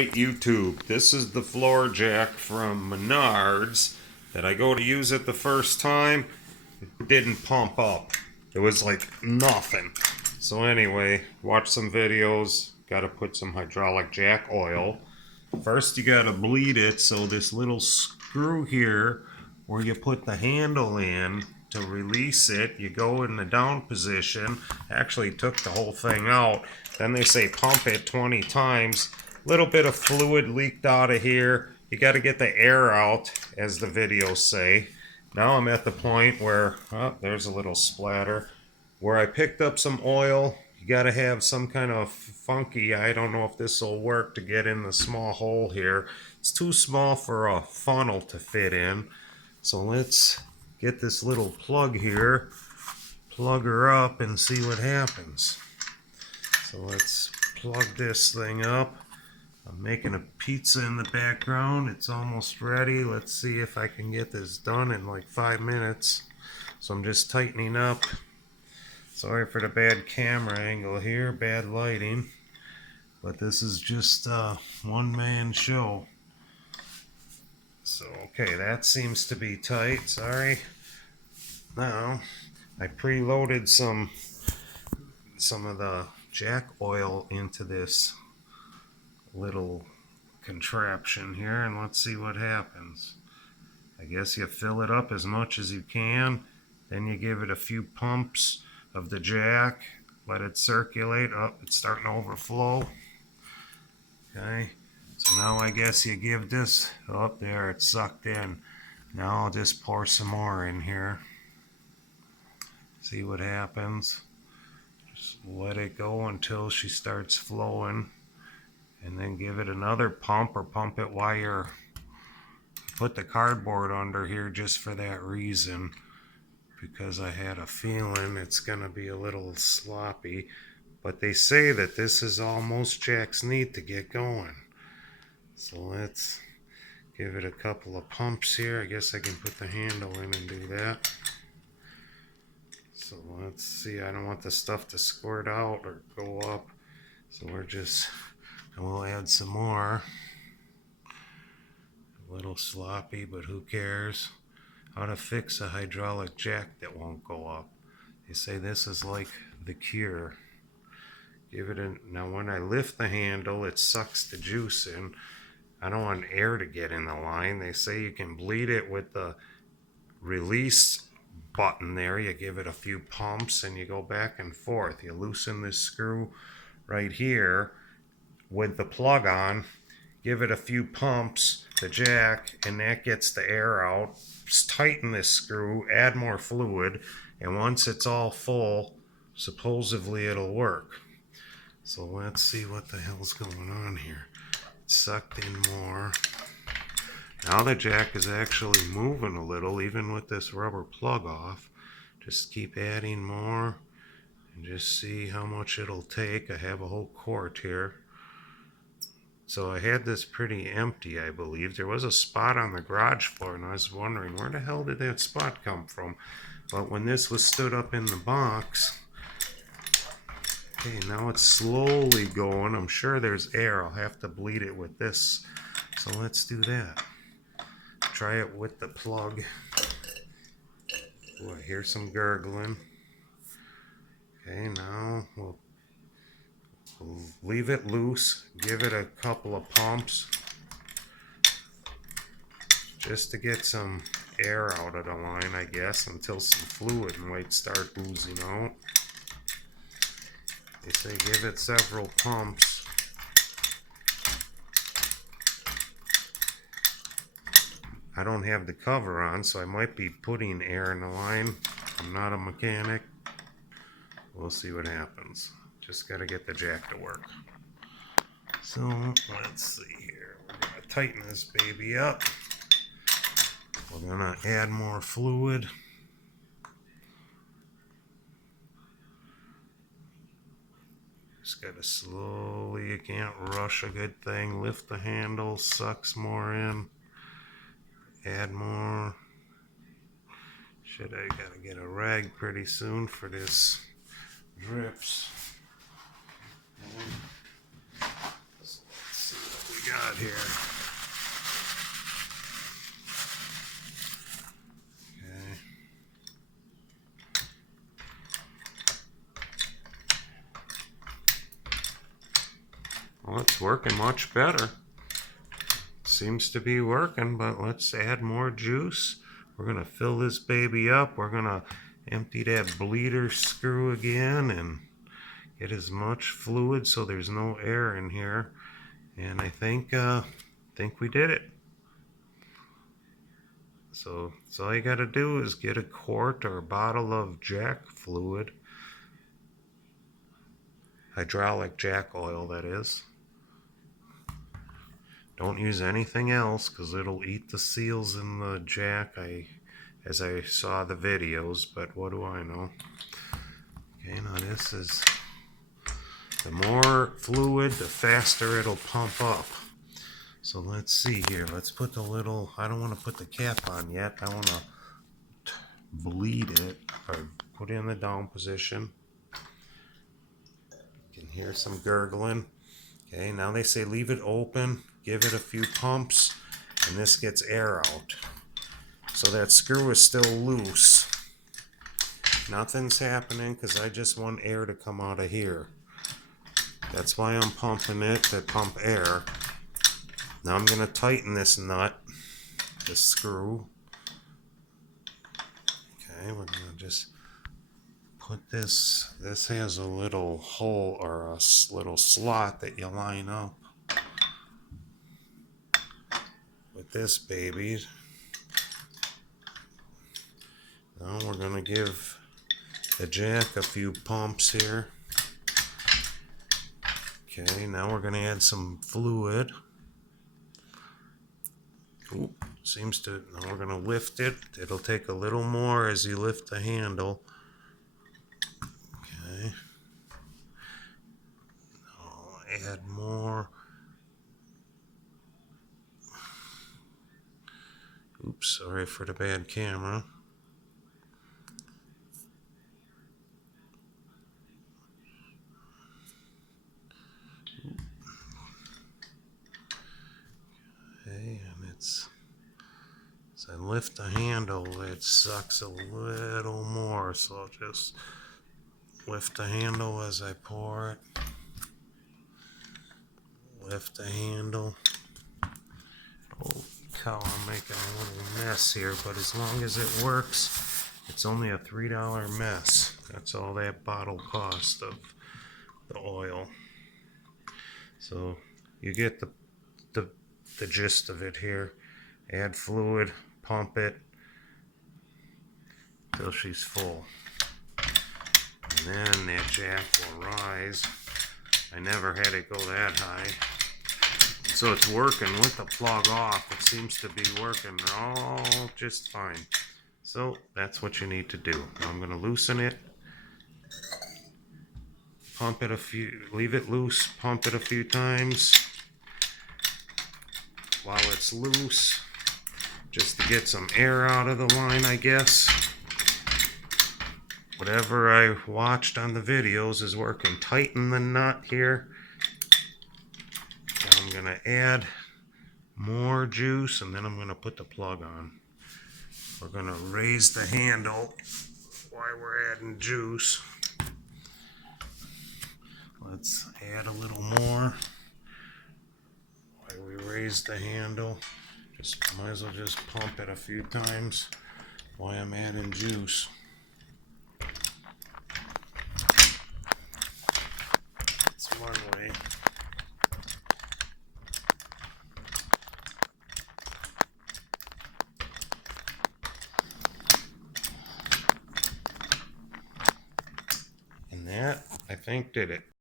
Alright, YouTube, this is the floor jack from Menards that I go to use it the first time. It didn't pump up. It was like nothing. So anyway, watch some videos. Gotta put some hydraulic jack oil. First you gotta bleed it, so this little screw here where you put the handle in to release it, you go in the down position. Actually took the whole thing out. Then they say pump it 20 times. Little bit of fluid leaked out of here. You got to get the air out, as the videos say. Now I'm at the point where, oh, there's a little splatter, where I picked up some oil. You got to have some kind of funky, I don't know if this will work, to get in the small hole here. It's too small for a funnel to fit in. So let's get this little plug here, plug her up and see what happens. So let's plug this thing up. I'm making a pizza in the background. It's almost ready. Let's see if I can get this done in like 5 minutes. So I'm just tightening up. Sorry for the bad camera angle here, bad lighting. But this is just a one-man show. So, okay, that seems to be tight. Sorry. Now, I preloaded some of the jack oil into this little contraption here, and let's see what happens. I guess you fill it up as much as you can, then you give it a few pumps of the jack, let it circulate. Oh, it's starting to overflow. Okay, so now I guess you give this, oh, there, it's sucked in. Now I'll just pour some more in here, see what happens. Just let it go until she starts flowing, and then give it another pump, or pump it while you're put the cardboard under here just for that reason, because I had a feeling it's gonna be a little sloppy. But they say that this is all most jacks need to get going. So let's give it a couple of pumps here. I guess I can put the handle in and do that. So let's see, I don't want the stuff to squirt out or go up, so we'll add some more. A little sloppy, but who cares? How to fix a hydraulic jack that won't go up. They say this is like the cure. Give it a, now when I lift the handle, it sucks the juice in. I don't want air to get in the line. They say you can bleed it with the release button there. You give it a few pumps and you go back and forth. You loosen this screw right here with the plug on, give it a few pumps, the jack, and that gets the air out. Just tighten this screw, add more fluid, and once it's all full, supposedly it'll work. So let's see what the hell's going on here. It's sucked in more. Now the jack is actually moving a little, even with this rubber plug off. Just keep adding more and just see how much it'll take. I have a whole quart here. So I had this pretty empty, I believe. There was a spot on the garage floor, and I was wondering, where the hell did that spot come from? But when this was stood up in the box, okay, now it's slowly going. I'm sure there's air. I'll have to bleed it with this. So let's do that. Try it with the plug. Oh, I hear some gurgling. Okay, now we'll leave it loose, give it a couple of pumps just to get some air out of the line, I guess, until some fluid might start oozing out. They say give it several pumps. I don't have the cover on, so I might be putting air in the line. I'm not a mechanic. We'll see what happens. Just got to get the jack to work. So let's see here. We're going to tighten this baby up. We're going to add more fluid. Just got to slowly, you can't rush a good thing. Lift the handle, sucks more in. Add more. I got to get a rag pretty soon for this drips. So let's see what we got here? Okay. Well, it's working much better. Seems to be working, but let's add more juice. We're gonna fill this baby up. We're gonna empty that bleeder screw again and get as much fluid so there's no air in here. And I think we did it. So all you gotta do is get a quart or a bottle of jack fluid, hydraulic jack oil that is. Don't use anything else because it'll eat the seals in the jack, as I saw the videos, but what do I know? Okay, now this is, the more fluid, the faster it'll pump up. So let's see here. Let's put the little, I don't want to put the cap on yet. I want to bleed it or put it in the down position. You can hear some gurgling. Okay, now they say leave it open, give it a few pumps, and this gets air out. So that screw is still loose. Nothing's happening because I just want air to come out of here. That's why I'm pumping it, to pump air. Now I'm going to tighten this nut, this screw. Okay, we're going to just put this has a little hole or a little slot that you line up with this baby. Now we're going to give the jack a few pumps here. Okay, now we're going to add some fluid. Oop, seems to, now we're going to lift it. It'll take a little more as you lift the handle. Okay. I'll add more. Oops, sorry for the bad camera. Okay, and it's, as I lift the handle, it sucks a little more, so I'll just lift the handle as I pour it. Lift the handle. Oh cow, I'm making a little mess here, but as long as it works, it's only a $3 mess. That's all that bottle cost of the oil. So you get the gist of it here. Add fluid, pump it till she's full. And then that jack will rise. I never had it go that high. So it's working with the plug off. It seems to be working all just fine. So that's what you need to do. Now I'm going to loosen it. Pump it a few, leave it loose, pump it a few times while it's loose, just to get some air out of the line, I guess. Whatever I watched on the videos is working. Tighten the nut here. Now I'm going to add more juice, and then I'm going to put the plug on. We're going to raise the handle while we're adding juice. Let's add a little more while we raise the handle. Just might as well just pump it a few times while I'm adding juice. That's one way. And that, I think, did it.